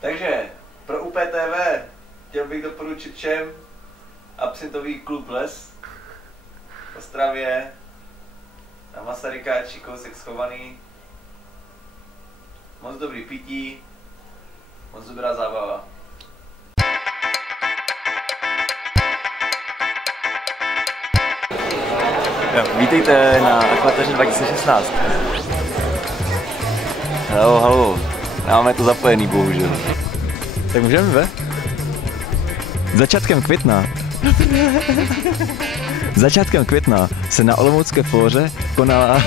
Takže pro UPTV chtěl bych doporučit všem absintový klub Les v Ostravě, na Masarykáči, kousek schovaný. Moc dobrý pití, moc dobrá zábava. Vítejte na Akvataři 2016. Halo. Máme to zapojený, bohužel. Tak můžeme, ve? Začátkem května se na Olomoucké fóře konala...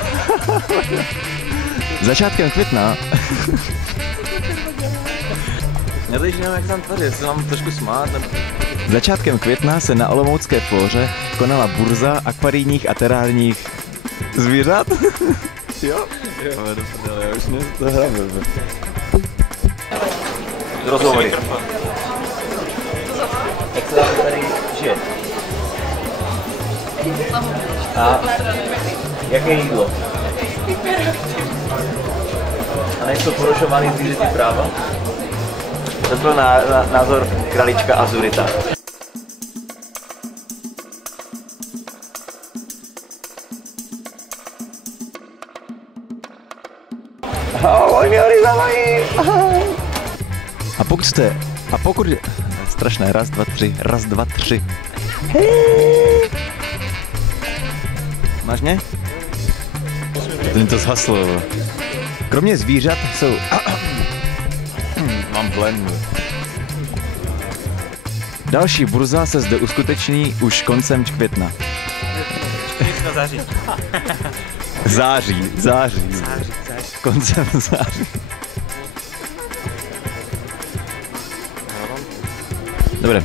Já teď nevím, jak tam tady, jestli mám trošku smát, nebo... Začátkem května se na Olomoucké fóře konala burza akvarijních a terárních zvířat. Jo? Jo, do prdele, já už to hrám. Rozhovory. Jak se vám tady žije? A jaké jídlo? A nejsou porušovány zvířecí práva? To byl názor kralička Azurita. Oni mě odřízávají! A pokud... Strašné, raz, dva, tři. Máš mě? Ten to zhaslo. Kromě zvířat jsou... Mám blend. Další burza se zde uskuteční už koncem května. Září. Koncem září. Dobré.